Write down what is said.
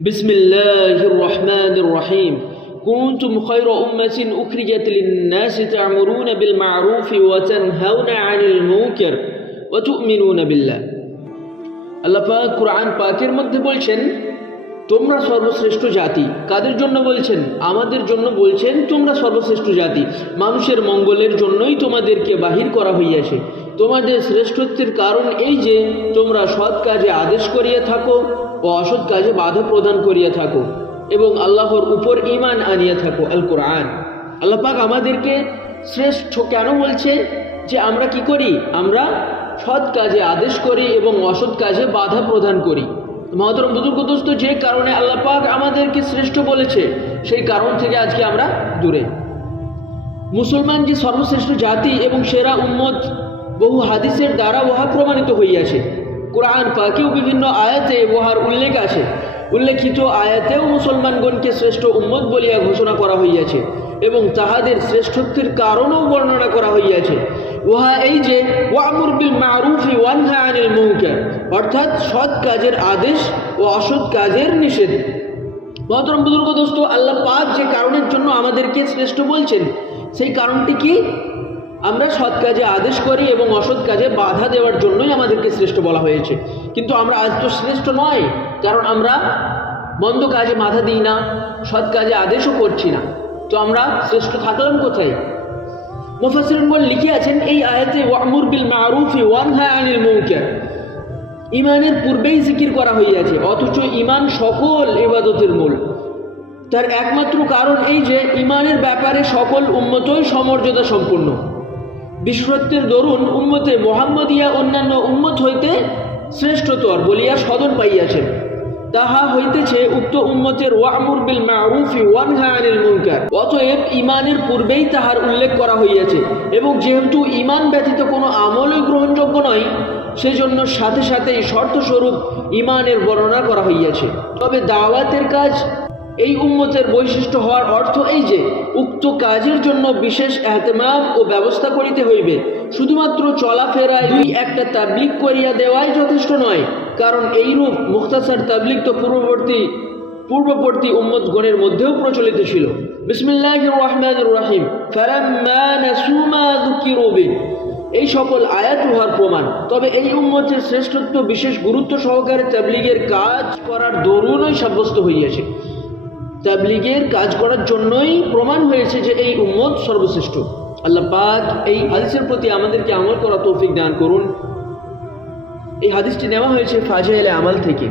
بسم الله الرحمن الرحيم كنتم خير أمة أخرجت للناس تعمرون بالمعروف وتنهون عن المنكر وتؤمنون بالله আল্লাহ পাক কুরআন পাকের মধ্যে বলছেন তোমরা সর্বশ্রেষ্ঠ জাতি। কাদের জন্য বলছেন? আমাদের জন্য বলছেন তোমরা সর্বশ্রেষ্ঠ জাতি। মানুষের মঙ্গলের জন্যই তোমাদেরকে বাহির করা হইয়াছে। তোমাদের শ্রেষ্ঠত্বের কারণ এই যে তোমরা সৎ কাজে আদেশ করিয়া থাকো ও অসৎ কাজে বাধা প্রদান করিয়া থাকো এবং আল্লাহর উপর ঈমান আনিয়া থাকো। আল কোরআন আল্লাহ পাক আমাদেরকে শ্রেষ্ঠ কেন বলছে? যে আমরা কি করি? আমরা সৎ কাজে আদেশ করি এবং অসৎ কাজে বাধা প্রদান করি। মহতরম বুজুর্গ দোস্ত, যে কারণে আল্লাহ পাক আমাদেরকে শ্রেষ্ঠ বলেছে সেই কারণ থেকে আজকে আমরা দূরে। মুসলমান যে সর্বশ্রেষ্ঠ জাতি এবং সেরা উম্মত বহু হাদিসের দ্বারা উহা প্রমাণিত হইয়াছে। কোরআন পাকেও বিভিন্ন আয়াতে উহার উল্লেখ আছে। উল্লেখিত আয়াতেও মুসলমানগণকে শ্রেষ্ঠ উম্মত বলিয়া ঘোষণা করা হইয়াছে এবং তাহাদের শ্রেষ্ঠত্বের কারণও বর্ণনা করা হইয়াছে। উহা এই যে ওয়ামুর বিল মারুফি ওয়ানহা আনিল মুনকার, অর্থাৎ সৎ কাজের আদেশ ও অসৎ কাজের নিষেধ। মহতরম বুজুর্গ দোস্ত, আল্লাহ পাক যে কারণের জন্য আমাদেরকে শ্রেষ্ঠ বলছেন সেই কারণটি কি? আমরা সৎ কাজে আদেশ করি এবং অসৎ কাজে বাধা দেওয়ার জন্যই আমাদেরকে শ্রেষ্ঠ বলা হয়েছে। কিন্তু আমরা আজ তো শ্রেষ্ঠ নয়, কারণ আমরা মন্দ কাজে বাধা দিই না, সৎ কাজে আদেশও করছি না। তো আমরা শ্রেষ্ঠ থাকলাম কোথায়? মুফাসসিরিনগণ লিখে আছেন এই আয়াতে ওয়ামুর বিল মারুফি ওয়ানহা আনিল মুনকার ঈমানের পূর্বেই জিকির করা হইয়াছে, অথচ ঈমান সকল ইবাদতের মূল। তার একমাত্র কারণ এই যে ঈমানের ব্যাপারে সকল উম্মতই সমর্যাদা সম্পন্ন। বিশ্বত্বের দরুন উম্মতে মুহাম্মদিয়া অন্যান্য উম্মত হইতে শ্রেষ্ঠতর বলিয়া সদন পাইয়াছেন। তাহা হইতেছে উক্ত উম্মতের ওয়ামুর বিল মারুফি ওয়ানহা আনিল মুনকার। অতএব ঈমানের পূর্বেই তাহার উল্লেখ করা হইয়াছে এবং যেহেতু ঈমান ব্যতীত কোনো আমলই গ্রহণযোগ্য নয়, সেজন্য সাথে সাথেই শর্তস্বরূপ ঈমানের বর্ণনা করা হইয়াছে। তবে দাওয়াতের কাজ এই উম্মতের বৈশিষ্ট্য হওয়ার অর্থ এই যে উক্ত কাজের জন্য বিশেষ এহতেমাম ও ব্যবস্থা করিতে হইবে। শুধুমাত্র চলাফেরায় দুই একটা তাবলীগ করিয়া দেওয়াই যথেষ্ট নয়, কারণ এইরূপ মুখতাসার তাবলীগ তো পূর্ববর্তী উম্মতগণের মধ্যেও প্রচলিত ছিল। বিসমিল্লাহির রহমানির রহিম ফালাম্মা নাসু মা যুকিরু বিহি, এই সকল আয়াত উহার প্রমাণ। তবে এই উম্মতের শ্রেষ্ঠত্ব বিশেষ গুরুত্ব সহকারে তাবলীগের কাজ করার দরুনই সাব্যস্ত হইয়াছে। তাবলীগের কাজ করার জন্যই প্রমাণ হয়েছে যে এই উম্মত সর্বশ্রেষ্ঠ। আল্লাহ পাক এই হাদিসের প্রতি আমাদেরকে আমল করা তৌফিক দান করুন। এই হাদিসটি নেওয়া হয়েছে ফাজাইলে আমাল থেকে।